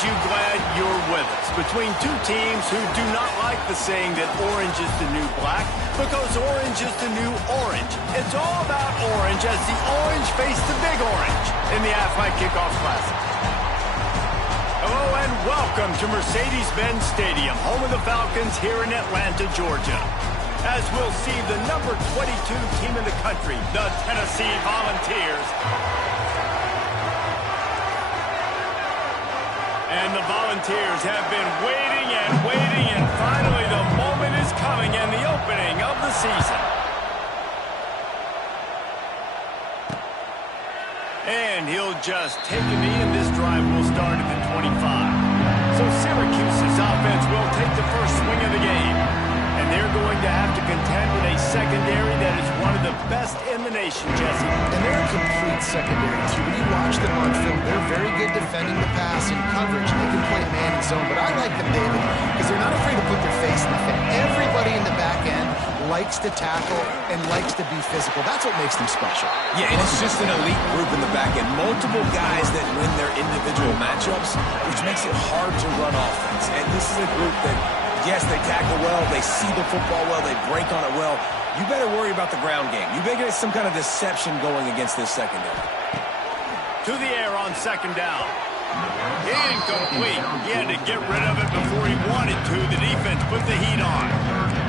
you glad you're with us. Between two teams who do not like the saying that orange is the new black, because orange is the new orange. It's all about orange as the orange face the big orange in the Half-Life Kickoff Classic. Hello and welcome to Mercedes-Benz Stadium, home of the Falcons here in Atlanta, Georgia. As we'll see the number 22 team in the country, the Tennessee Volunteers. And the Volunteers have been waiting and waiting, and finally the moment is coming and the opening of the season. And he'll just take a knee, and this drive will start at the 25. So Syracuse's offense will take the first swing of the game. And they're going to have to contend with a secondary that is one of the best in the nation, Jesse. And they're a complete secondary, too. When you watch them on film, they're very good defending the pass and coverage. They can play man and zone, but I like them, David, because they're not afraid to put their face in the fit. Everybody in the back end likes to tackle and likes to be physical. That's what makes them special. Yeah, and it's just an elite group in the back end. Multiple guys that win their individual matchups, which makes it hard to run offense. And this is a group that, yes, they tackle well, they see the football well, they break on it well. You better worry about the ground game. You better get some kind of deception going against this secondary. To the air on second down. Incomplete. He had to get rid of it before he wanted to. The defense put the heat on.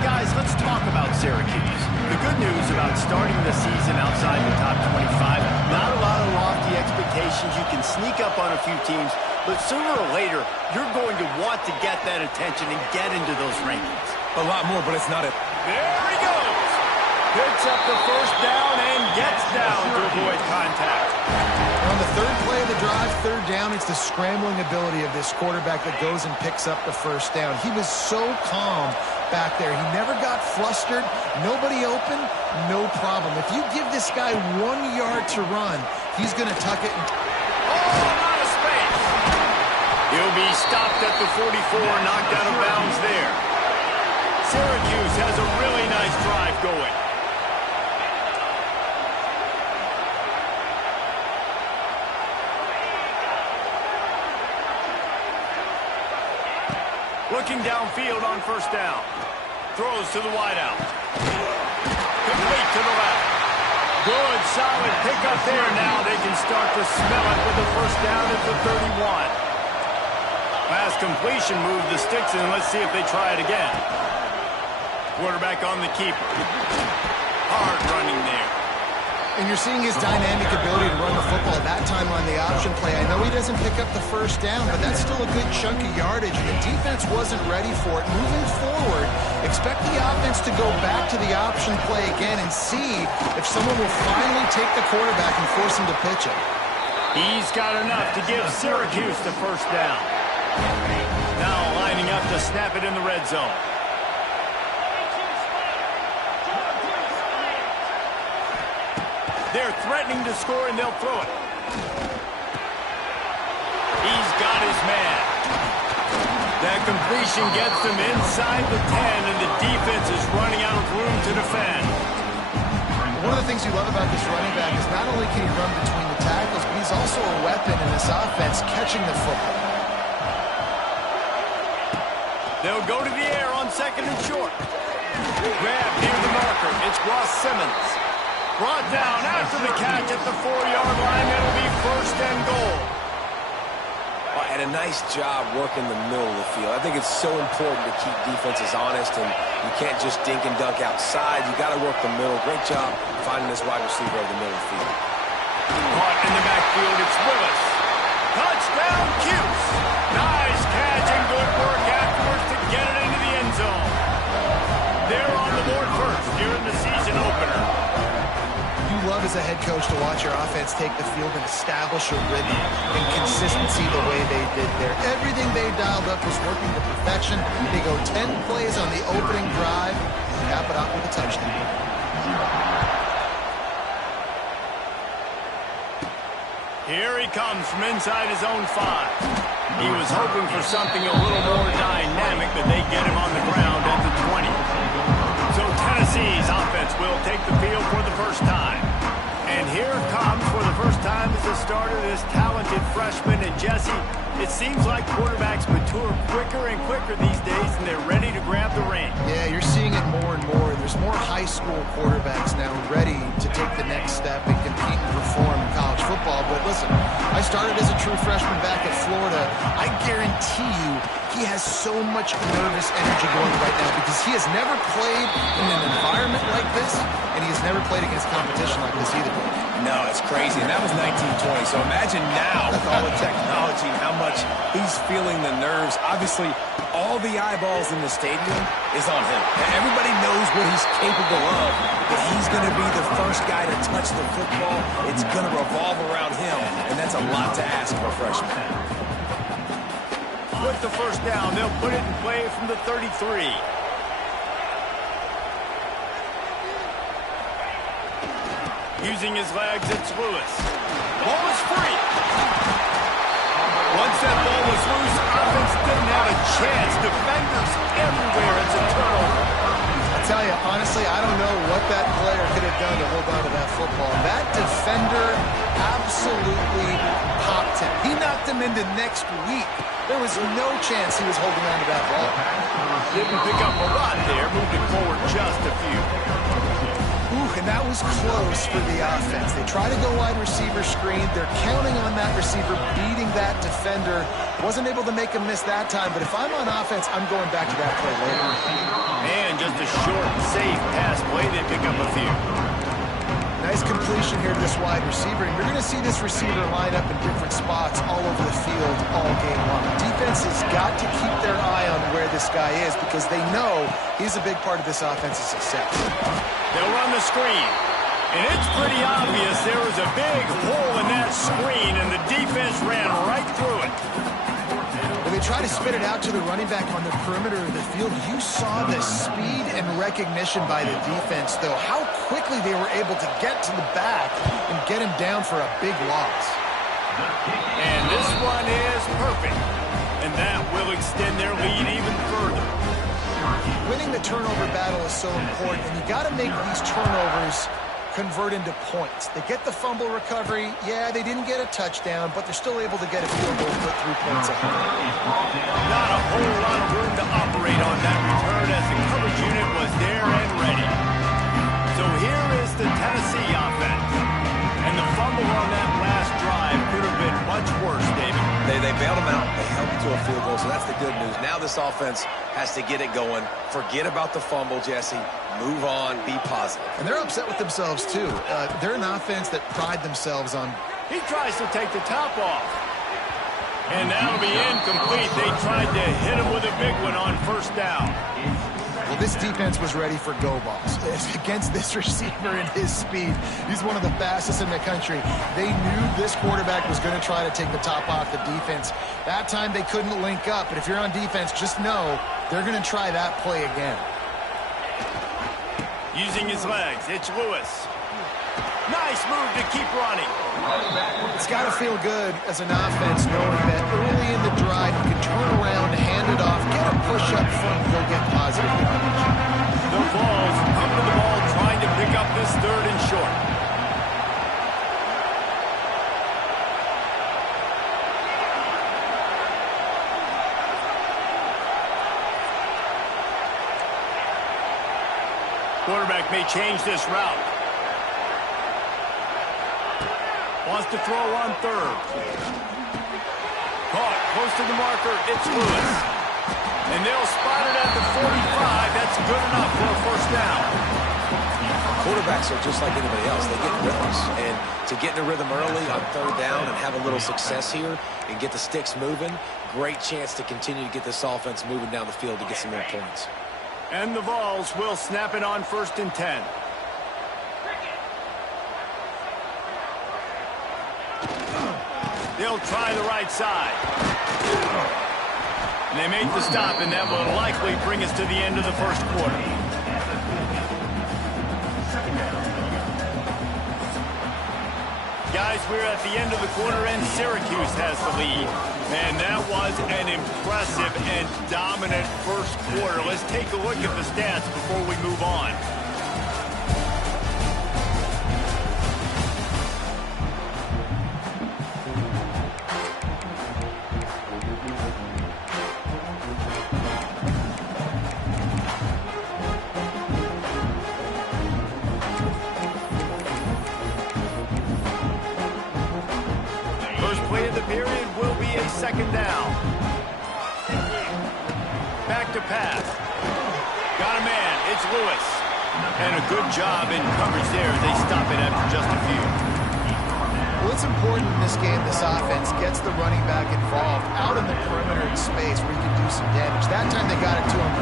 Guys, let's talk about Syracuse. The good news about starting the season outside the top 25, not a lot of lofty expectations. You can sneak up on a few teams, but sooner or later, you're going to want to get that attention and get into those rankings. A lot more, but it's not it. There he goes. Picks up the first down and gets down to avoid contact. On the third play of the drive, third down, it's the scrambling ability of this quarterback that goes and picks up the first down. He was so calm back there. He never got flustered. Nobody open, no problem. If you give this guy 1 yard to run, he's going to tuck it. Out of space. He'll be stopped at the 44, knocked out of bounds there. Syracuse has a really nice drive going. Looking downfield on first down. Throws to the wideout. Complete to the left. Good, solid pickup there. Now they can start to smell it with the first down at the 31. Pass completion, move the sticks, and let's see if they try it again. Quarterback on the keeper. Hard running there. And you're seeing his dynamic ability to run the football at that time on the option play. I know he doesn't pick up the first down, but that's still a good chunk of yardage. The defense wasn't ready for it. Moving forward, expect the offense to go back to the option play again and see if someone will finally take the quarterback and force him to pitch it. He's got enough to give Syracuse the first down. Now lining up to snap it in the red zone. They're threatening to score, and they'll throw it. He's got his man. That completion gets them inside the 10, and the defense is running out of room to defend. One of the things you love about this running back is not only can he run between the tackles, but he's also a weapon in this offense catching the football. They'll go to the air on second and short. Grab near the marker. It's Ross Simmons. Brought down after the catch at the 4-yard line. It'll be first and goal. And a nice job working the middle of the field. I think it's so important to keep defenses honest, and you can't just dink and dunk outside. You got to work the middle. Great job finding this wide receiver over the middle of the field. Caught in the backfield, it's Willis. Touchdown, Cuse. Nice catch and good work afterwards to get it into the end zone. They're on the board first here in the season opener. You love as a head coach to watch your offense take the field and establish a rhythm and consistency the way they did there. Everything they dialed up was working to perfection. They go 10 plays on the opening drive and cap it out with a touchdown. Here he comes from inside his own 5. He was hoping for something a little more dynamic, but they get him on the ground at the 20. So Tennessee's offense will take the field for the first time. And here comes, for the first time, is the the start of this talented freshman. And Jesse, it seems like quarterbacks mature quicker and quicker these days, and they're ready to grab the reins. Yeah, you're seeing it more and more. There's more high school quarterbacks now ready to take the next step and compete and perform in college football. But listen, I started as a true freshman back at Florida. I guarantee you he has so much nervous energy going right now because he has never played in an environment like this, and he has never played against competition like this either. No, it's crazy, and that was 1920. So imagine now with all the technology and how much he's feeling the nerves. Obviously, all the eyeballs in the stadium is on him. Everybody knows what he's capable of, but he's going to be the first guy to touch the football. It's going to revolve around him, and that's a lot to ask for a freshman. With the first down, they'll put it in play from the 33. Using his legs, it's Lewis. Ball is free. Once that ball was loose, offense didn't have a chance. Defenders everywhere. It's a turnover. I tell you, honestly, I don't know what that player could have done to hold on to that football. That defender absolutely popped him. He knocked him into next week. There was no chance he was holding on to that ball. Didn't pick up a lot there, moved it forward just a few. Ooh, and that was close for the offense. They try to go wide receiver screen. They're counting on that receiver beating that defender. Wasn't able to make him miss that time, but if I'm on offense, I'm going back to that play later. And just a short, safe pass play. They pick up a few. Nice completion here to this wide receiver, and you're going to see this receiver line up in different spots all over the field all game long. Defense has got to keep their eye on where this guy is because they know he's a big part of this offense's success. They'll run the screen, and it's pretty obvious there was a big hole in that screen, and the defense ran right through it. When they try to spit it out to the running back on the perimeter of the field, you saw the speed and recognition by the defense, though, how quickly they were able to get to the back and get him down for a big loss. And this one is perfect, and that will extend their lead even further. Winning the turnover battle is so important, and you got to make these turnovers convert into points. They get the fumble recovery. Yeah, they didn't get a touchdown, but they're still able to get a field goal and put 3 points ahead. Not a whole lot of room to operate on that return as the coverage unit was there and ready. So here is the Tennessee offense. And the fumble on that last drive could have been much worse, David. They bailed him out. They held him to a field goal, so that's the good news. Now this offense has to get it going. Forget about the fumble, Jesse. Move on. Be positive. And they're upset with themselves, too. They're an offense that pride themselves on. He tries to take the top off. And that'll be incomplete. They tried to hit him with a big one on first down. Well, this defense was ready for go balls. Against this receiver and his speed, he's one of the fastest in the country. They knew this quarterback was going to try to take the top off the defense. That time they couldn't link up, but if you're on defense, just know they're going to try that play again. Using his legs, it's Lewis. Nice move to keep running. It's got to feel good as an offense knowing that early in the drive you can turn around, hand it off, get a push up front, and go get positive yardage. The Vols come to the ball trying to pick up this 3rd and short. Quarterback may change this route. Wants to throw on 3rd. Caught close to the marker. It's Lewis. And they'll spot it at the 45. That's good enough for a first down. Quarterbacks are just like anybody else. They get in rhythms. And to get in a rhythm early on 3rd down and have a little success here and get the sticks moving, great chance to continue to get this offense moving down the field to get some more points. And the Vols will snap it on 1st and 10. They'll try the right side. And they make the stop, and that will likely bring us to the end of the 1st quarter. Guys, we're at the end of the quarter, and Syracuse has the lead. And that was an impressive and dominant 1st quarter. Let's take a look at the stats before we move on. play of the period will be a second down. Back to pass. Got a man. It's Lewis. And a good job in coverage there. They stop it after just a few. Well, it's important in this game this offense gets the running back involved out in the perimeter in space where he can do some damage. That time they got it to him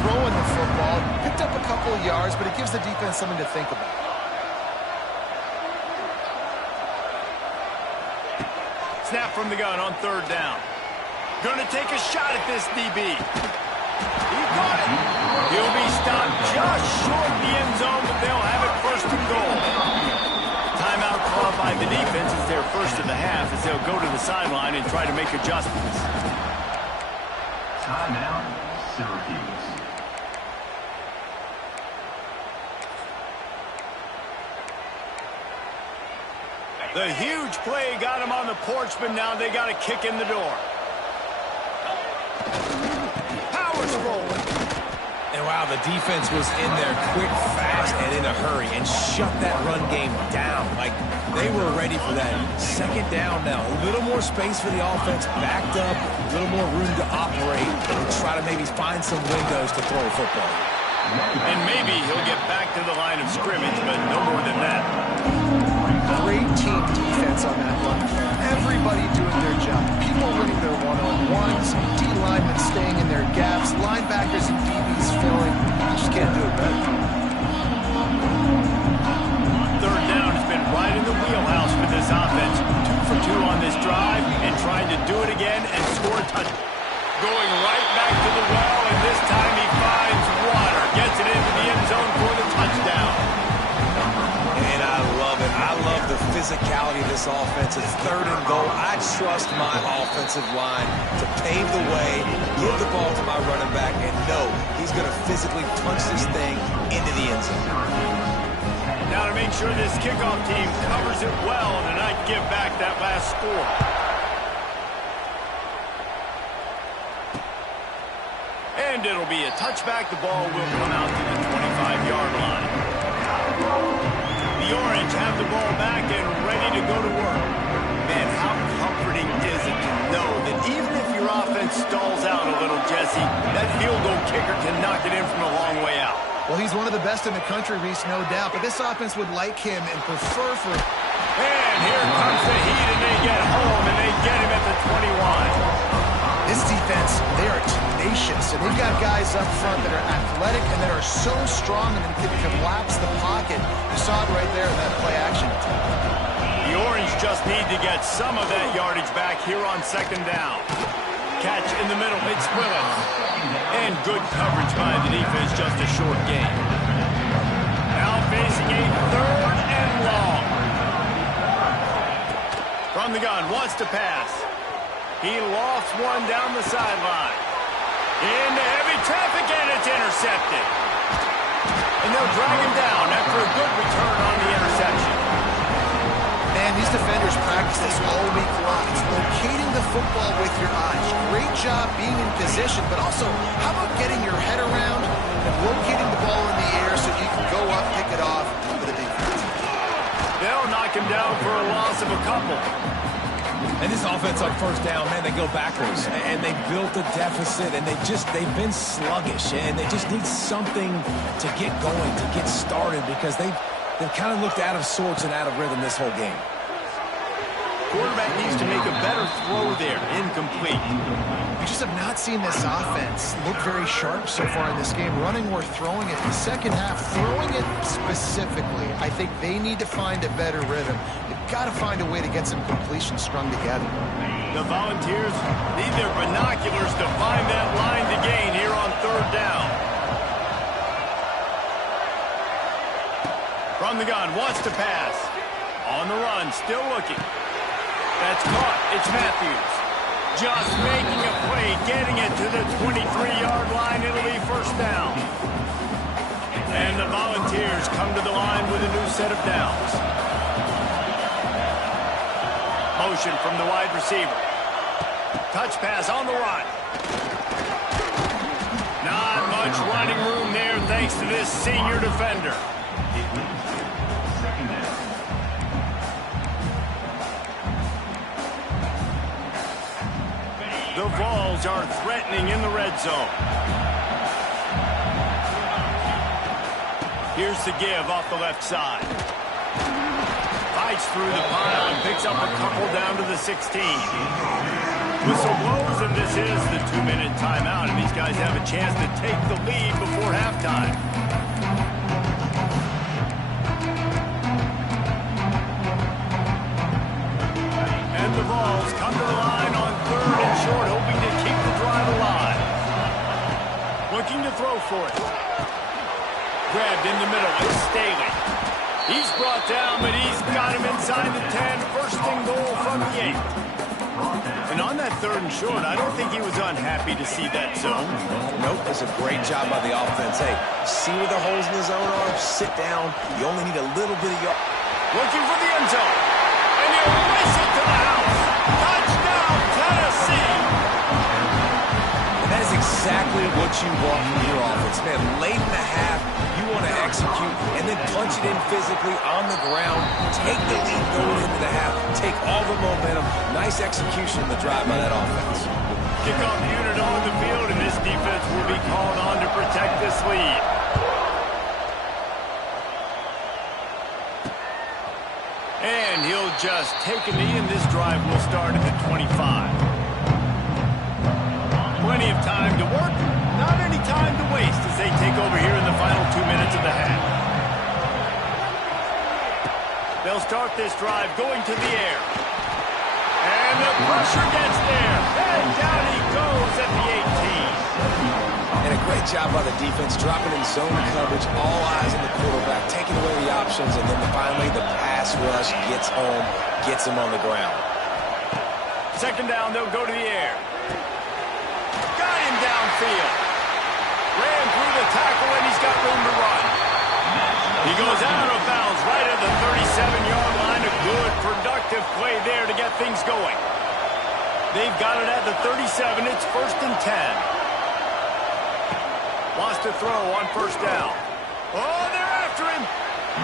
throwing the football. Picked up a couple of yards, but it gives the defense something to think about. Snap from the gun on third down. Going to take a shot at this DB. He caught it. He'll be stopped just short the end zone, but they'll have it first and goal. Timeout called by the defense is their first of the half as they'll go to the sideline and try to make adjustments. Timeout, Syracuse. The huge play got him on the porch, but now they got a kick in the door. Powers rolling. And wow, the defense was in there quick, fast, and in a hurry and shut that run game down. Like, they were ready for that. Second down now. A little more space for the offense, backed up, a little more room to operate and try to maybe find some windows to throw a football. And maybe he'll get back to the line of scrimmage, but no more than that. Great team defense on that run. Everybody doing their job. People winning their one-on-ones, D-linemen staying in their gaps, linebackers and DBs filling. You just can't do it better. Third down has been right in the wheelhouse for this offense. 2 for 2 on this drive and trying to do it again and score a touchdown. Going right back to the well, and this time he finds water. Gets it into the end zone for the touchdown. And I love it. I love the physicality of this offense. It's third and goal. I trust my offensive line to pave the way, give the ball to my running back, and know he's going to physically punch this thing into the end zone. Now to make sure this kickoff team covers it well and not give back that last score. And it'll be a touchback. The ball will come out to the 25-yard line. The Orange have the ball back and ready to go to work. Man, how comforting is it to know that even if your offense stalls out a little, Jesse, that field goal kicker can knock it in from a long way out. Well, he's one of the best in the country, Reese, no doubt. But this offense would like him and prefer for... And here comes the heat, and they get home, and they get him at the 21. This defense, they are tenacious, and they've got guys up front that are athletic and that are so strong and can collapse the pocket. You saw it right there in that play action. The Orange just need to get some of that yardage back here on second down. Catch in the middle, it's Willis. And good coverage by the defense, just a short gain. Now facing a third and long. From the gun, wants to pass. He lofts one down the sideline. Into heavy traffic, and it's intercepted. And they'll drag him down after a good return on the interception. Man, these defenders practice this all week long. It's locating the football with your eyes. Great job being in position, but also, how about getting your head around and locating the ball in the air so you can go up, pick it off for the defense. They'll knock him down for a loss of a couple. And this offense on first down, man, they go backwards. And they built a deficit, and they've been sluggish. And they just need something to get going, to get started, because they've kind of looked out of sorts and out of rhythm this whole game. Quarterback needs to make a better throw there. Incomplete. We just have not seen this offense look very sharp so far in this game, running or throwing it. In the second half, throwing it specifically, I think they need to find a better rhythm. They've got to find a way to get some completions strung together. The Volunteers need their binoculars to find that line to gain here on third down. From the gun, wants to pass. On the run, still looking. That's caught. It's Matthews. Just making a play, getting it to the 23-yard line. It'll be first down. And the Volunteers come to the line with a new set of downs. Motion from the wide receiver. Touch pass on the run. Not much running room there thanks to this senior defender. The Vols are threatening in the red zone. Here's the give off the left side. Fights through the pile and picks up a couple down to the 16. Whistle blows, and this is the 2-minute timeout, and these guys have a chance to take the lead before halftime. And the Vols come to the line on 3rd and short, hoping to keep the drive alive. Looking to throw for it. Grabbed in the middle, it's Staley. He's brought down, but he's got him inside the 10. First and goal from the 8. And on that 3rd and short, I don't think he was unhappy to see that zone. Nope, it's a great job by the offense. Hey, see where the holes in the zone are? Sit down. You only need a little bit of yard. Looking for the end zone. And he'll race it to the house. Touchdown, Tennessee. And that is exactly what you want from your offense. Man, late in the half, you want to execute and then punch it in physically on the ground. Take the lead going into the half. Take all the momentum. Nice execution in the drive by that offense. Kickoff unit on the field, and this defense will be called on to protect this lead. And he'll just take a knee, and this drive will start at the 25. Plenty of time to work, not any time to waste as they take over here in the final 2 minutes of the half. They'll start this drive going to the air. And the pressure gets there. And down he goes at the 18. And a great job by the defense, dropping in zone coverage, all eyes on the quarterback, taking away the options, and then finally the pass rush gets home, gets him on the ground. Second down, they'll go to the air. Got him downfield. Ran through the tackle, and he's got room to run. He goes out of bounds right at the 37-yard line. A good, productive play there to get things going. They've got it at the 37. It's 1st and 10. Wants to throw on 1st down. Oh, they're after him.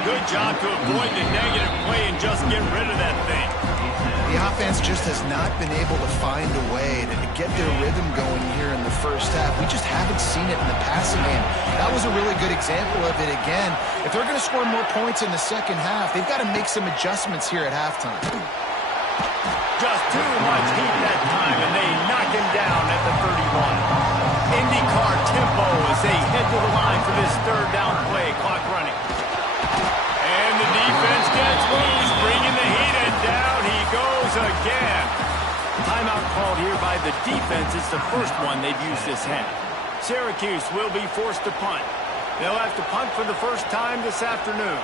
Good job to avoid the negative play and just get rid of that thing. The offense just has not been able to find a way to get their rhythm going here in the first half. We just haven't seen it in the passing game. That was a really good example of it again. If they're going to score more points in the second half, they've got to make some adjustments here at halftime. Just too much heat that time, and they knock him down at the 31. IndyCar tempo as they head to the line for this 3rd down play. Clock running. And the defense gets loose, bringing the heat, and down he goes again. Timeout called here by the defense. It's the first one they've used this half. Syracuse will be forced to punt. They'll have to punt for the first time this afternoon.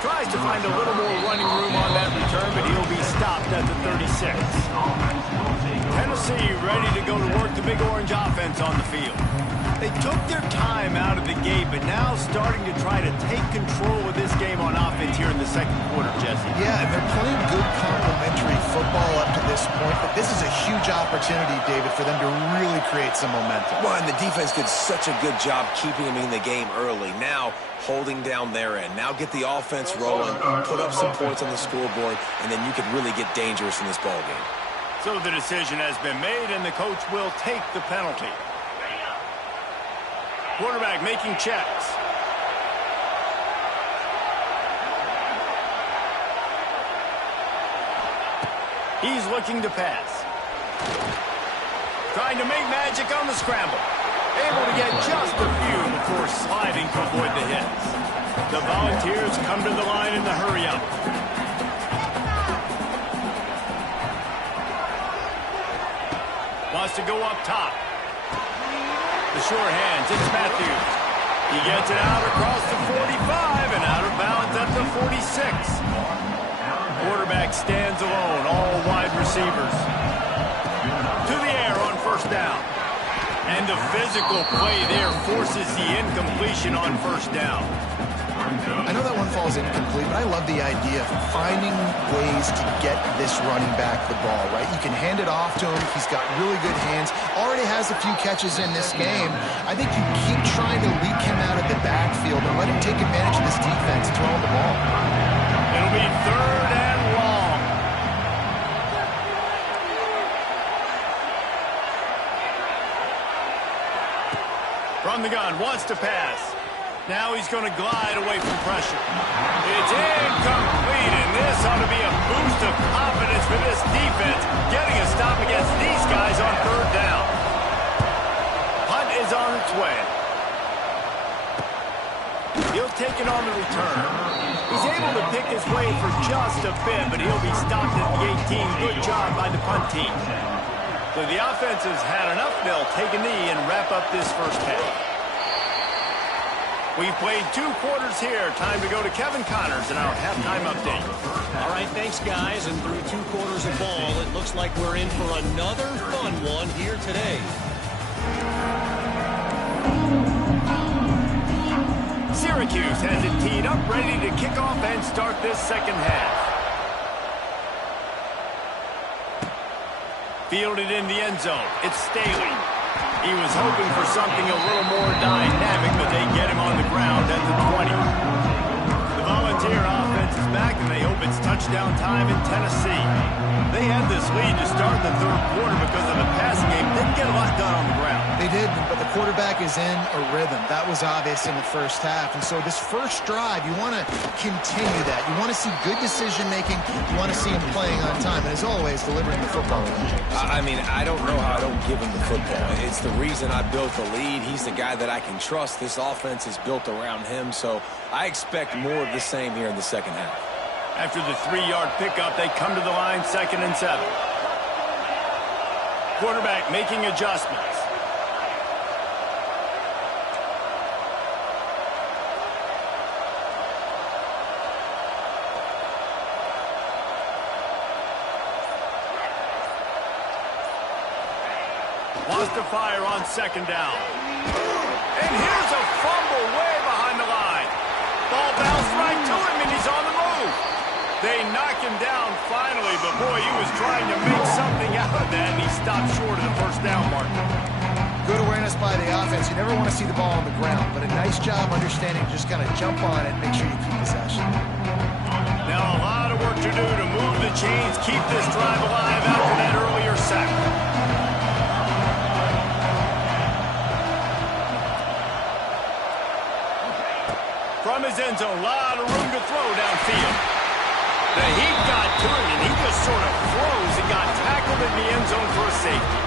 Tries to find a little more running room on that return, but he'll be stopped at the 36. Tennessee ready to go to work. The Big Orange offense on the field. They took their time out of the gate, but now starting to try to take control of this game on offense here in the second quarter, Jesse. Yeah, and they're playing good complementary football up to this point, but this is a huge opportunity, David, for them to really create some momentum. Well, and the defense did such a good job keeping him in the game early. Now, holding down their end. Now get the offense rolling, put up some points on the scoreboard, and then you could really get dangerous in this ballgame. So the decision has been made, and the coach will take the penalty. Quarterback making checks. He's looking to pass. Trying to make magic on the scramble. Able to get just a few before sliding to avoid the hits. The Volunteers come to the line in the hurry-up. Wants to go up top. The short hands, it's Matthews. He gets it out across the 45 and out of bounds at the 46. Quarterback stands alone, all wide receivers. To the air on 1st down. And the physical play there forces the incompletion on 1st down. I know that one falls incomplete, but I love the idea of finding ways to get this running back the ball, right? You can hand it off to him. He's got really good hands. Already has a few catches in this game. I think you keep trying to leak him out of the backfield and let him take advantage of this defense throwing the ball. It'll the gun, wants to pass. Now he's going to glide away from pressure. It's incomplete, and this ought to be a boost of confidence for this defense, getting a stop against these guys on third down. Punt is on its way. He'll take it on the return. He's able to pick his way for just a bit, but he'll be stopped at the 18. Good job by the punt team. So the offense has had enough. They'll take a knee and wrap up this first half. We've played 2 quarters here. Time to go to Kevin Connors in our halftime update. All right, thanks, guys. And through 2 quarters of ball, it looks like we're in for another fun one here today. Syracuse has it teed up, ready to kick off and start this second half. Fielded in the end zone. It's Staley. He was hoping for something a little more dynamic, but they get him on the ground at the 20. The Volunteer offense is back, and they hope it's touchdown time in Tennessee. They had this lead to start the third quarter because of the passing game. Didn't get a lot done on the ground. They didn't, but the quarterback is in a rhythm. That was obvious in the first half. And so this first drive, you want to continue that. You want to see good decision-making. You want to see him playing on time. And as always, delivering the football. I mean, I don't know how I don't give him the football. It's the reason I built the lead. He's the guy that I can trust. This offense is built around him. So I expect more of the same here in the second half. After the 3-yard pickup, they come to the line, 2nd and 7. Quarterback making adjustments. Wants to fire on 2nd down. And here's a fumble way behind the line. Ball bounced right to him, and he's on the move. They knock him down finally, but boy, he was trying to make something out of that, and he stopped short of the first down mark. Good awareness by the offense. You never want to see the ball on the ground, but a nice job understanding to just kind of jump on it and make sure you keep possession. Now a lot of work to do to move the chains, keep this drive alive after that earlier sack. From his end zone, a lot of room to throw downfield. The heat got to him, and he just sort of froze and got tackled in the end zone for a safety.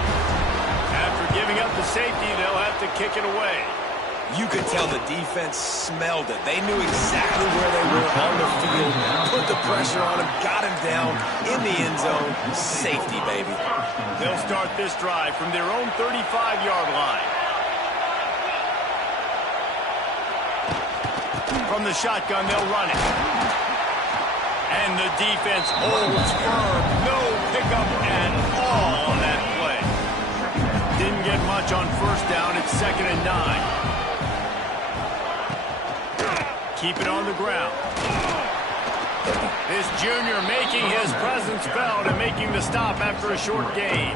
After giving up the safety, they'll have to kick it away. You could tell the defense smelled it. They knew exactly where they were on the field, put the pressure on him, got him down in the end zone. Safety, baby. They'll start this drive from their own 35-yard line. From the shotgun, they'll run it. And the defense holds firm. No pickup at all on that play. Didn't get much on first down. It's 2nd and 9. Keep it on the ground. This junior making his presence felt and making the stop after a short gain.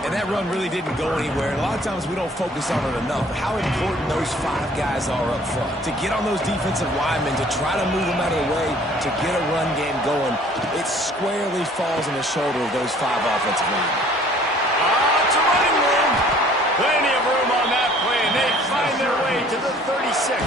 And that run really didn't go anywhere. And a lot of times we don't focus on it enough. How important those 5 guys are up front. To get on those defensive linemen, to try to move them out of the way, to get a run game going, it squarely falls on the shoulder of those 5 offensive linemen. It's a running room. Plenty of room on that play, and they find their way to the 36.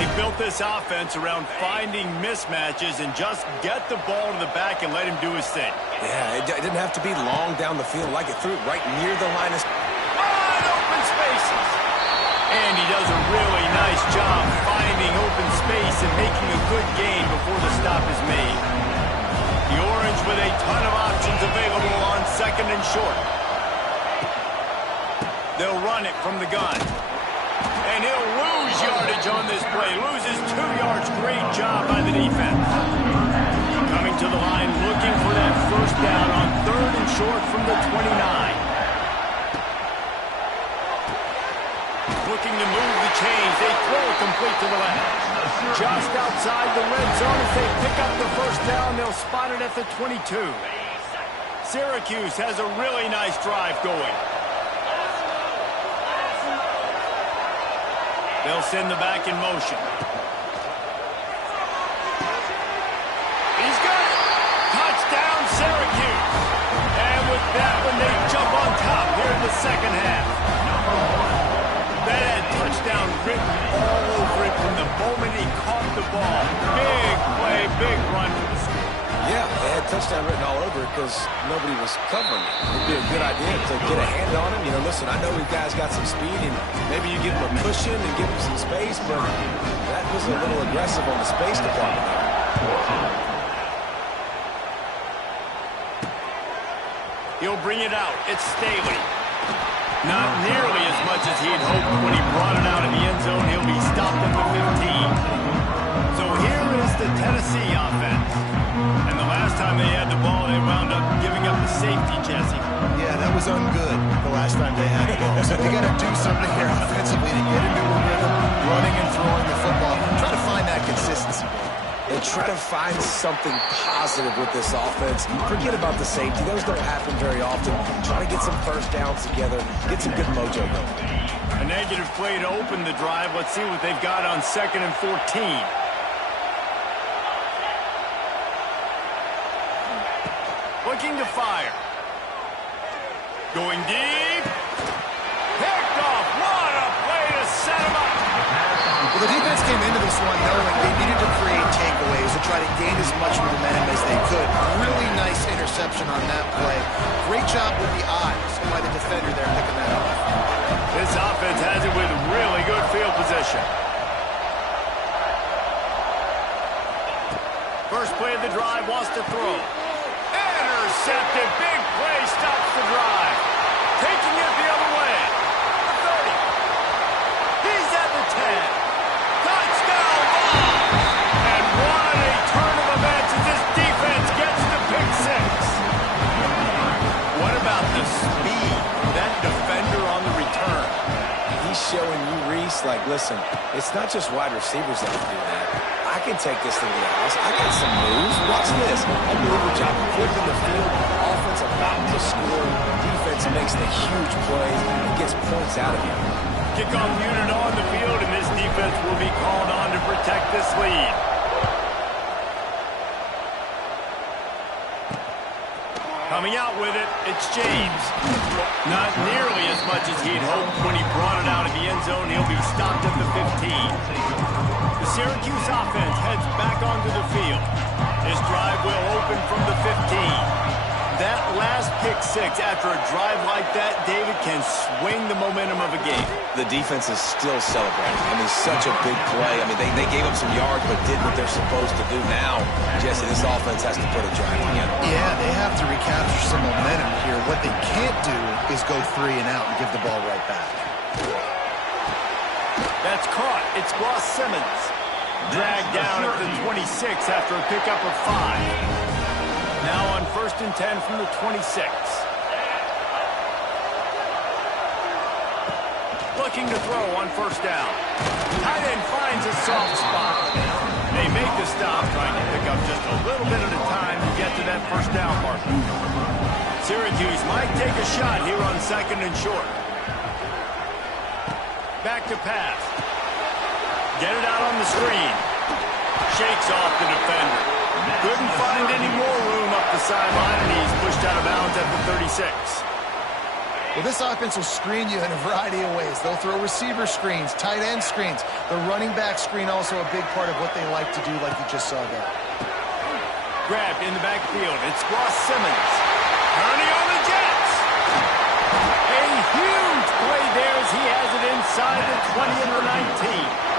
They built this offense around finding mismatches and just get the ball to the back and let him do his thing. Yeah, it didn't have to be long down the field. Like it threw it right near the line of... Wide open spaces. And he does a really nice job finding open space and making a good gain before the stop is made. The Orange with a ton of options available on 2nd and short. They'll run it from the gun. And he'll lose yardage on this play. Loses 2 yards. Great job by the defense. Coming to the line, looking for that first down on 3rd and short from the 29. Looking to move the chains. They throw it complete to the left. Just outside the red zone as they pick up the first down. They'll spot it at the 22. Syracuse has a really nice drive going. They'll send the back in motion. He's got it. Touchdown, Syracuse. And with that one, they jump on top here in the second half. written all over it from the moment he caught the ball. Big play, big run for the score. Yeah, they had touchdown written all over it because nobody was covering it. It'd be a good idea to get a hand on him. You know, listen, I know you guys got some speed, and maybe you give him a cushion and give him some space, but that was a little aggressive on the space department there. He'll bring it out. It's Staley. Not nearly as much as he'd hoped when he brought it out in the end zone. He'll be stopped at the 15. So here is the Tennessee offense. And the last time they had the ball, they wound up giving up the safety, Jesse. Yeah, that was ungood the last time they had the ball. So they got to do something here offensively to get into a rhythm, running and throwing the football. Try to find that consistency. They try to find something positive with this offense. Forget about the safety. Those don't happen very often. Try to get some first downs together, get some good mojo going. A negative play to open the drive. Let's see what they've got on 2nd and 14. Looking to fire. Going deep. Picked off. What a play to set him up. Well, the defense came into this one knowing they needed to create takeaways to try to gain as much momentum as they could. Really nice interception on that play. Great job with the eyes by the defender there picking that up. This offense has it with really good field position. First play of the drive, wants to throw. Intercepted. Big play stops the drive. Taking it the other way. The 30. He's at the 10. Touchdown ball. And what a turn of events as this defense gets the pick 6. What about the speed? That defender on the return. He's showing you, Reese, like, listen, it's not just wide receivers that can do that. I can take this thing to the house. I got some moves. Watch this. Unbelievable job of flipping the field. Offense about to score. Defense makes the huge plays and gets points out of you. Kickoff unit on the field, and this defense will be called on to protect this lead. Coming out with it, it's James. Not nearly as much as he'd hoped when he brought it out of the end zone. He'll be stopped at the 15. The Syracuse offense heads back onto the field. This drive will open from the 15. That last pick 6 after a drive like that, David, can swing the momentum of a game. The defense is still celebrating. I mean, such a big play. I mean, they gave up some yards but did what they're supposed to do. Now, Jesse, this offense has to put a drive together. Yeah, they have to recapture some momentum here. What they can't do is go 3 and out and give the ball right back. That's caught. It's Ross Simmons. Dragged down at the 26 after a pickup of 5. Now on 1st and 10 from the 26. Looking to throw on 1st down. Tight end finds a soft spot. They make the stop, trying to pick up just a little bit at a time to get to that 1st down marker. Syracuse might take a shot here on 2nd and short. Back to pass. Get it out on the screen. Shakes off the defender. Couldn't find any more room up the sideline, and he's pushed out of bounds at the 36. Well, this offense will screen you in a variety of ways. They'll throw receiver screens, tight end screens. The running back screen also a big part of what they like to do, like you just saw there. Grabbed in the backfield. It's Ross Simmons. Turning on the Jets. A huge play there as he has it inside the 20 and the 19.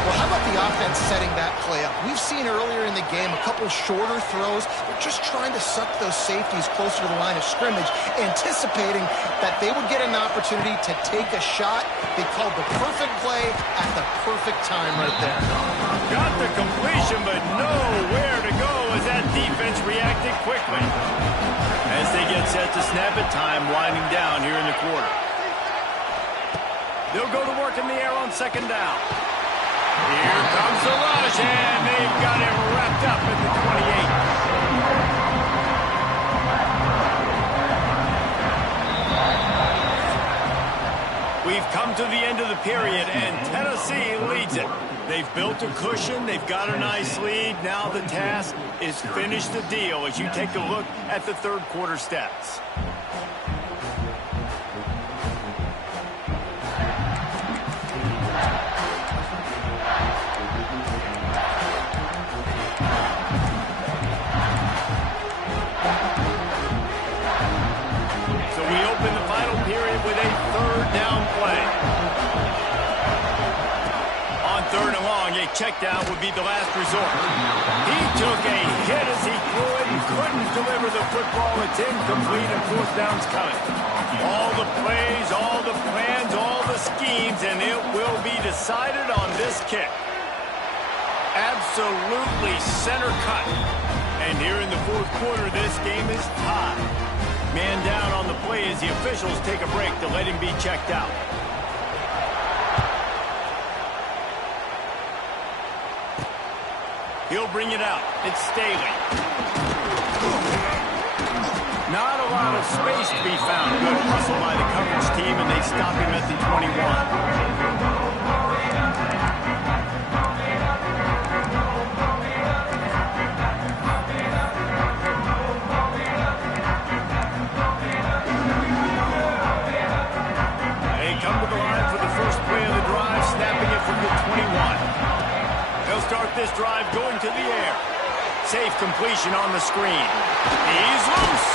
Well, how about the offense setting that play up? We've seen earlier in the game a couple shorter throws. They're just trying to suck those safeties closer to the line of scrimmage, anticipating that they would get an opportunity to take a shot. They called the perfect play at the perfect time right there. Got the completion, but nowhere to go as that defense reacted quickly. As they get set to snap it, time winding down here in the quarter. They'll go to work in the air on 2nd down. Here comes the rush, and they've got it wrapped up at the 28. We've come to the end of the period, and Tennessee leads it. They've built a cushion. They've got a nice lead. Now the task is finish the deal as you take a look at the 3rd quarter stats. third and long, a check down would be the last resort. He took a hit as he threw it and couldn't deliver the football. It's incomplete and fourth down's coming. All the plays, all the plans, all the schemes, and it will be decided on this kick. Absolutely center cut. And here in the fourth quarter, this game is tied. Man down on the play as the officials take a break to let him be checked out. He'll bring it out. It's Staley. Not a lot of space to be found. Good hustle by the coverage team, and they stop him at the 21. Start this drive going to the air. Safe completion on the screen. He's loose.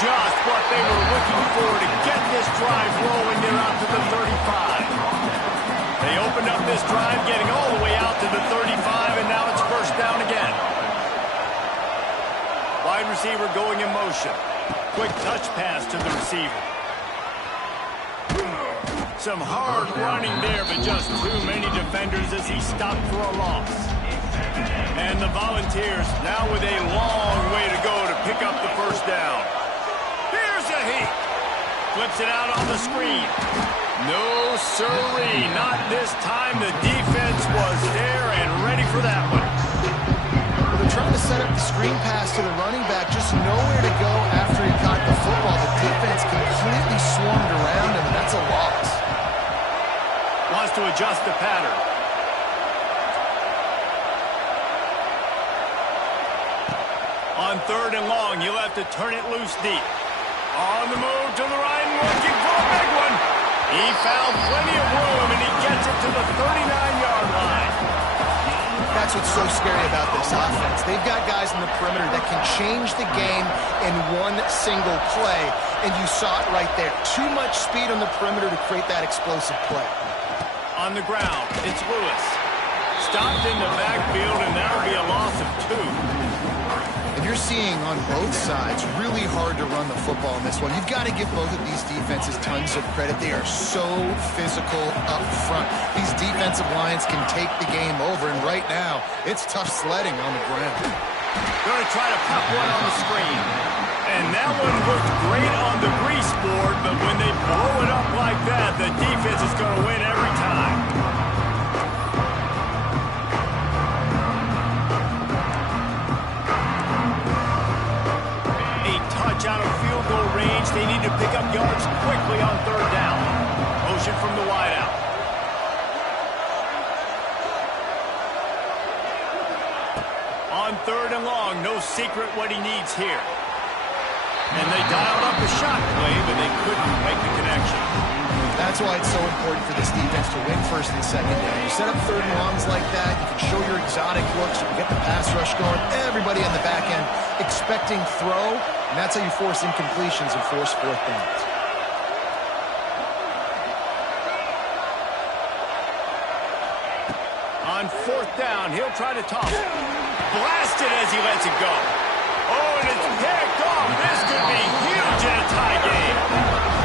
Just what they were looking for to get this drive rolling. They're out to the 35. They opened up this drive getting all the way out to the 35, and now it's first down again. Wide receiver going in motion. Quick touch pass to the receiver. Some hard running there, but just too many defenders as he stopped for a loss. And the Volunteers now with a long way to go to pick up the first down. Here's a heat. Flips it out on the screen. No siree, not this time. The defense was there and ready for that one. Well, they're trying to set up the screen pass to the running back, just nowhere to go after he caught the football. The defense completely swarmed around him, and that's a loss. Wants to adjust the pattern. On third and long, you'll have to turn it loose deep. On the move to the right and looking for a big one. He found plenty of room, and he gets it to the 39-yard line. That's what's so scary about this offense. They've got guys in the perimeter that can change the game in one single play, and you saw it right there. Too much speed on the perimeter to create that explosive play. On the ground, it's Lewis. Stopped in the backfield, and that'll be a loss of 2. And you're seeing on both sides really hard to run the football in this one. You've got to give both of these defenses tons of credit. They are so physical up front. These defensive lines can take the game over, and right now, it's tough sledding on the ground. Going to try to pop one on the screen. And that one looked great on the grease board, but when they blow it up like that, the defense is going to win every time. A touch out of field goal range. They need to pick up yards quickly on third down. Motion from the wideout. On third and long, no secret what he needs here. And they dialed up the shot play, but they couldn't make the connection. That's why it's so important for this defense to win first and second down. You set up third and longs like that, you can show your exotic looks, you can get the pass rush going, everybody on the back end expecting throw, and that's how you force incompletions and force fourth downs. On fourth down, he'll try to toss it. Blasted as he lets it go. Oh, and it's picked off. This could be huge in a tie game.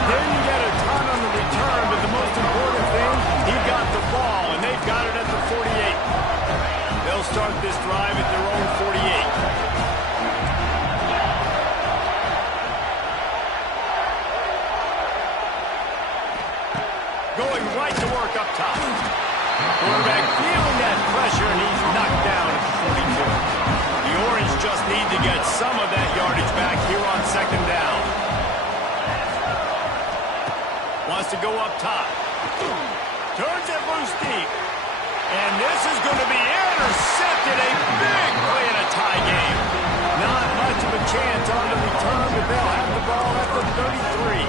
Didn't get a ton on the return, but the most important thing, he got the ball, and they've got it at the 48. They'll start this drive at their own 48. Going right to work up top. Quarterback feeling that pressure, and he's knocked down at the 42. The Orange just need to get some of that yardage back here on second down. Wants to go up top. Turns it loose deep. And this is going to be intercepted. A big play in a tie game. Not much of a chance on the return, but they'll have the ball at the 33.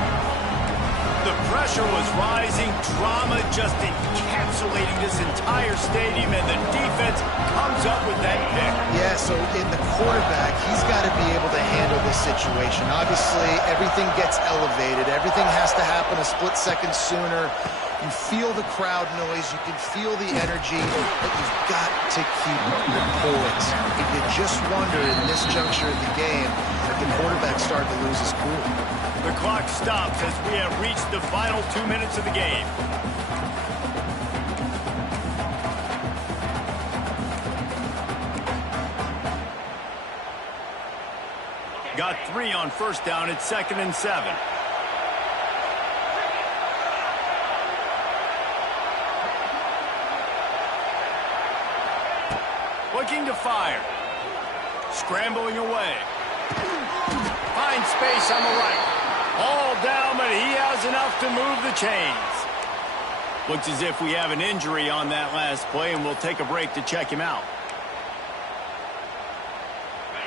The pressure was rising, drama just encapsulating this entire stadium, and the defense comes up with that pick. Yeah, so in the quarterback, he's got to be able to handle this situation. Obviously, everything gets elevated. Everything has to happen a split second sooner. You feel the crowd noise. You can feel the energy. But you've got to keep your poise. And you just wonder in this juncture of the game if the quarterback's starting to lose his cool. The clock stops as we have reached the final 2 minutes of the game. Got 3 on first down. It's 2nd and 7. Looking to fire. Scrambling away. Finds space on the right. All down, but he has enough to move the chains. Looks as if we have an injury on that last play, and we'll take a break to check him out.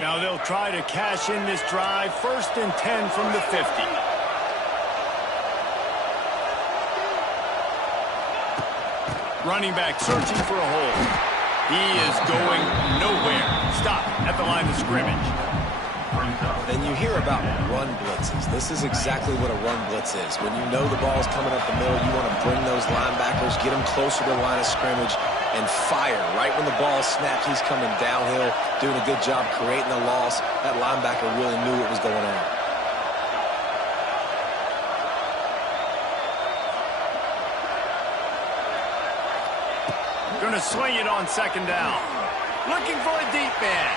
Now they'll try to cash in this drive. 1st and 10 from the 50. Running back searching for a hole. He is going nowhere. Stop at the line of scrimmage. And you hear about run blitzes. This is exactly what a run blitz is. When you know the ball's coming up the middle, you want to bring those linebackers, get them closer to the line of scrimmage, and fire. Right when the ball snapped, he's coming downhill, doing a good job creating a loss. That linebacker really knew what was going on. Going to swing it on 2nd down. Looking for a deep man.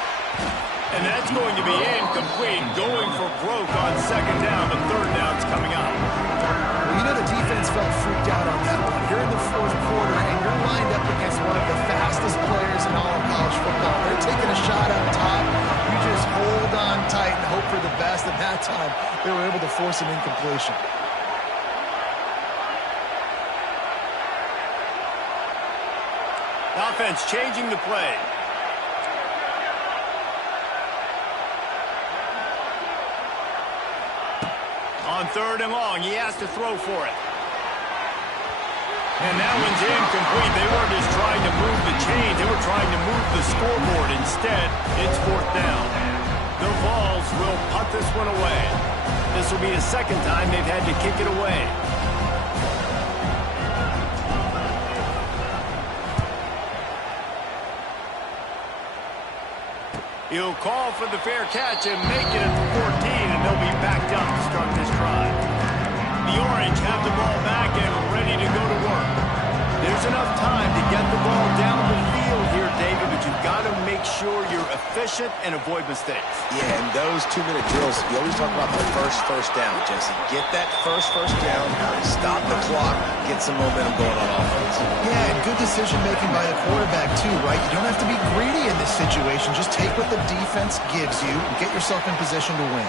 And that's going to be incomplete. Going for broke on 2nd down. The 3rd down's coming up. Well, you know the defense felt freaked out on that one. You're in the 4th quarter, and you're lined up against one of the fastest players in all of college football. They're taking a shot up top. You just hold on tight and hope for the best. At that time, they were able to force an incompletion. Offense changing the play. On 3rd and long, he has to throw for it. And that one's incomplete. They weren't just trying to move the chains. They were trying to move the scoreboard. Instead, it's 4th down. The Vols will punt this one away. This will be the 2nd time they've had to kick it away. He'll call for the fair catch and make it at the 14, and they'll be backed up to start this drive. The Orange have the ball back and ready to go to work. There's enough time to get the ball down the field here, David, but you've got to make sure you're efficient and avoid mistakes. Yeah, and those 2-minute drills, you always talk about the first down, Jesse. Get that first down, stop the clock, get some momentum going on offense. Yeah, and good decision-making by the quarterback, too, right? You don't have to be greedy in this situation. Just take what the defense gives you and get yourself in position to win.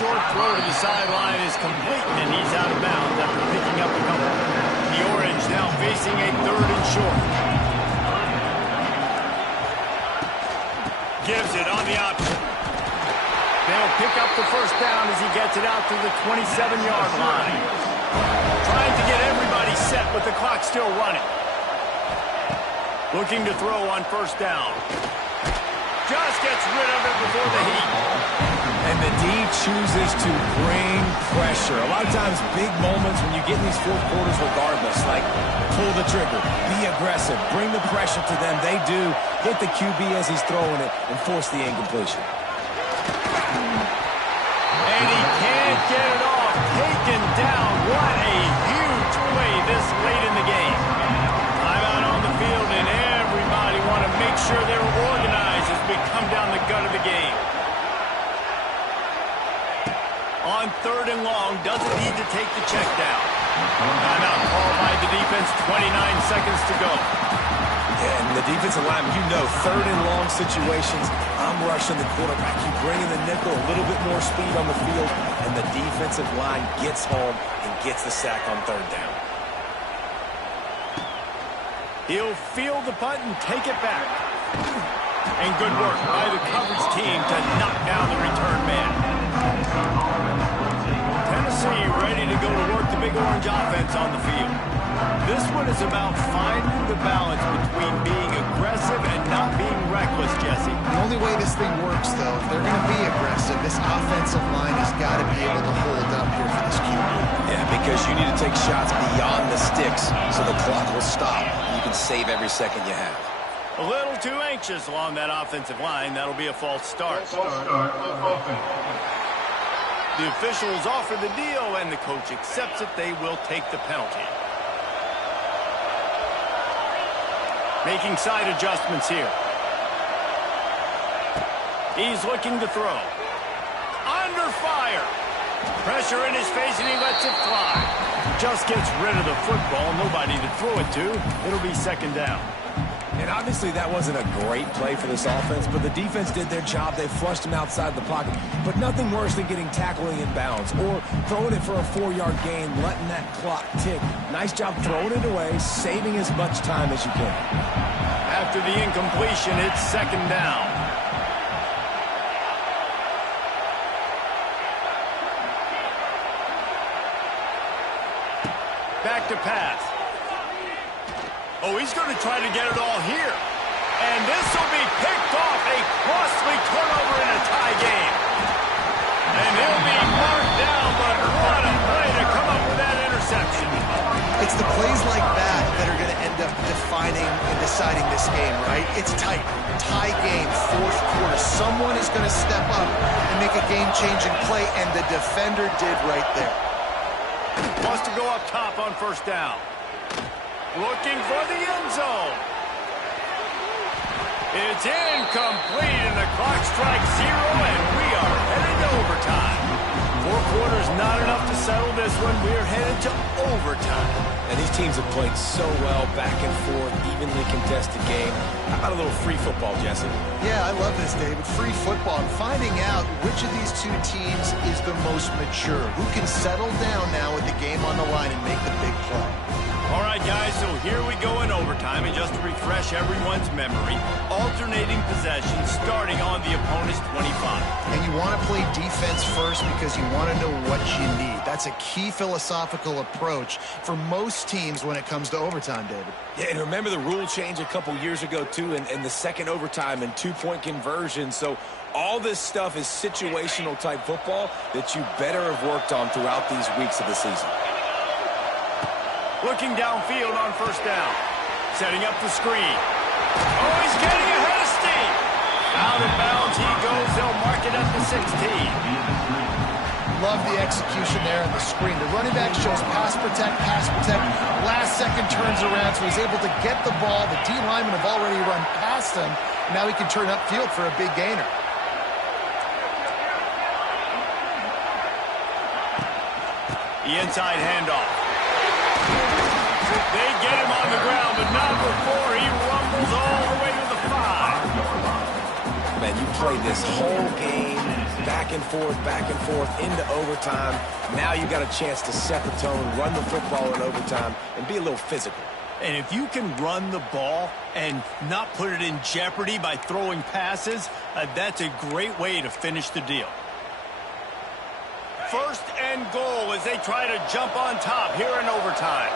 Short throw to the sideline is complete, and he's out of bounds after picking up a couple. The Orange now facing a 3rd and short. Gives it on the option. They'll pick up the 1st down as he gets it out to the 27-yard line. Trying to get everybody set with the clock still running. Looking to throw on 1st down. Just gets rid of it before the heat. And the D chooses to bring pressure. A lot of times, big moments when you get in these 4th quarters regardless, like pull the trigger, be aggressive, bring the pressure to them. They do. Hit the QB as he's throwing it and force the incompletion. And he can't get it off. Taken down. What a huge play this late in the game. I'm out on the field, and everybody want to make sure they're organized as we come down the gut of the game. On 3rd and long, doesn't need to take the check down. Timeout called by the defense, 29 seconds to go. Yeah, and the defensive line, you know, 3rd and long situations, I'm rushing the quarterback. You bring in the nickel, a little bit more speed on the field, and the defensive line gets home and gets the sack on 3rd down. He'll field the punt and take it back. And good work by the coverage team to knock down the return man. Tennessee ready to go to work the Big Orange offense on the field. This one is about finding the balance between being aggressive and not being reckless, Jesse. The only way this thing works, though, if they're going to be aggressive, this offensive line has got to be able to hold up here for this QB. Yeah, because you need to take shots beyond the sticks so the clock will stop. You can save every second you have. A little too anxious along that offensive line. That'll be a false start. The officials offer the deal, and the coach accepts it. They will take the penalty. Making side adjustments here. He's looking to throw. Under fire. Pressure in his face, and he lets it fly. Just gets rid of the football. Nobody to throw it to. It'll be second down. And obviously that wasn't a great play for this offense, but the defense did their job. They flushed him outside the pocket. But nothing worse than getting tackling in bounds or throwing it for a 4-yard gain, letting that clock tick. Nice job throwing it away, saving as much time as you can. After the incompletion, it's second down. Back to pass. Oh, he's going to try to get it all here. And this will be picked off. A costly turnover in a tie game. And he'll be marked down, but what a play to come up with that interception. It's the plays like that that are going to end up defining and deciding this game, right? It's tight. Tie game, fourth quarter. Someone is going to step up and make a game-changing play, and the defender did right there. Wants to go up top on first down. Looking for the end zone. It's incomplete, and the clock strikes 0, and we are headed to overtime. 4 quarters not enough to settle this one. We're headed to overtime. And these teams have played so well, back and forth, evenly contested game. How about a little free football, Jesse? Yeah, I love this, David. Free football. And finding out which of these two teams is the most mature. Who can settle down now with the game on the line and make the big play. All right, guys, so here we go in overtime, and just to refresh everyone's memory, alternating possessions starting on the opponent's 25. And you want to play defense first because you want to know what you need. That's a key philosophical approach for most teams when it comes to overtime, David. Yeah, and remember the rule change a couple years ago, too, and the second overtime and 2-point conversion. So all this stuff is situational type football that you better have worked on throughout these weeks of the season. Looking downfield on first down. Setting up the screen. Oh, he's getting ahead of steam. Out of bounds he goes. They'll mark it at the 16. Love the execution there on the screen. The running back shows pass protect, pass protect. Last second turns around, so he's able to get the ball. The D linemen have already run past him. Now he can turn upfield for a big gainer. The inside handoff. They get him on the ground, but not before he rumbles all the way to the 5. Man, you played this whole game back and forth into overtime. Now you got a chance to set the tone, run the football in overtime, and be a little physical. And if you can run the ball and not put it in jeopardy by throwing passes, that's a great way to finish the deal. First and goal as they try to jump on top here in overtime.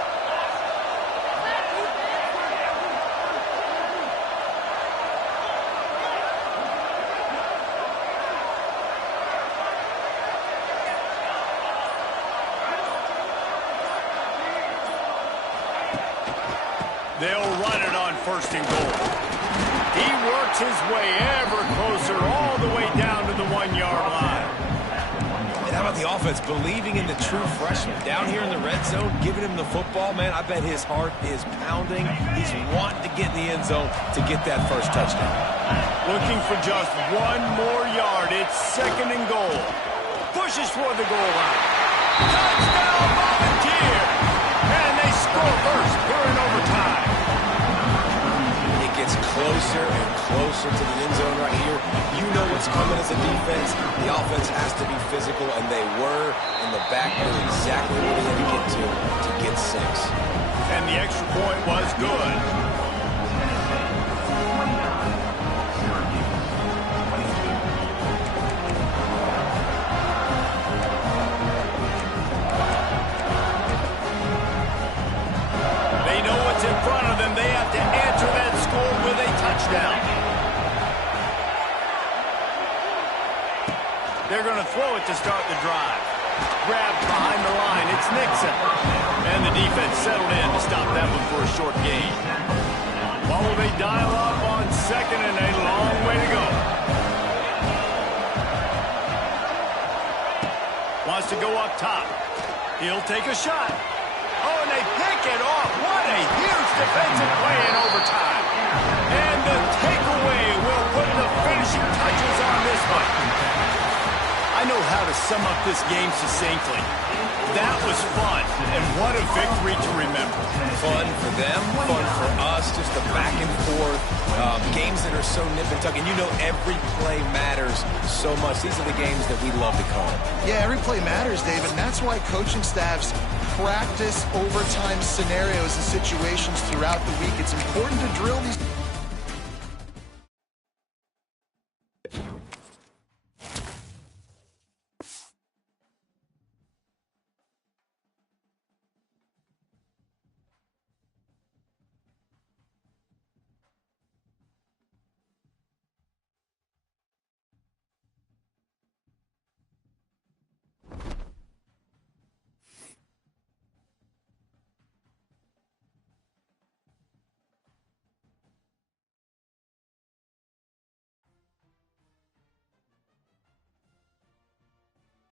They'll run it on first and goal. He works his way ever closer all the way down to the 1-yard line. And how about the offense believing in the true freshman down here in the red zone, giving him the football, man? I bet his heart is pounding. He's wanting to get in the end zone to get that first touchdown. Looking for just 1 more yard. It's second and goal. Pushes toward the goal line. Touchdown, Volunteer! And they score first here in overtime. It gets closer and closer to the end zone right here. You know what's coming as a defense. The offense has to be physical, and they were. And the back knew exactly where they had to get 6. And the extra point was good. They know what's in front of them. They have to answer that score with a touchdown. They're going to throw it to start the drive. Grabbed behind the line. It's Nixon. And the defense settled in to stop that one for a short gain. Well, they dial up on second and a long way to go. Wants to go up top. He'll take a shot. Oh, and they pick it off. What a huge defensive play in overtime. And the takeaway will put the finishing touches on this one. I know how to sum up this game succinctly. That was fun, and what a victory to remember. Fun for them, fun for us, just the back and forth, games that are so nip and tuck, and you know every play matters so much. These are the games that we love to call. Yeah, every play matters, David, and that's why coaching staffs practice overtime scenarios and situations throughout the week. It's important to drill these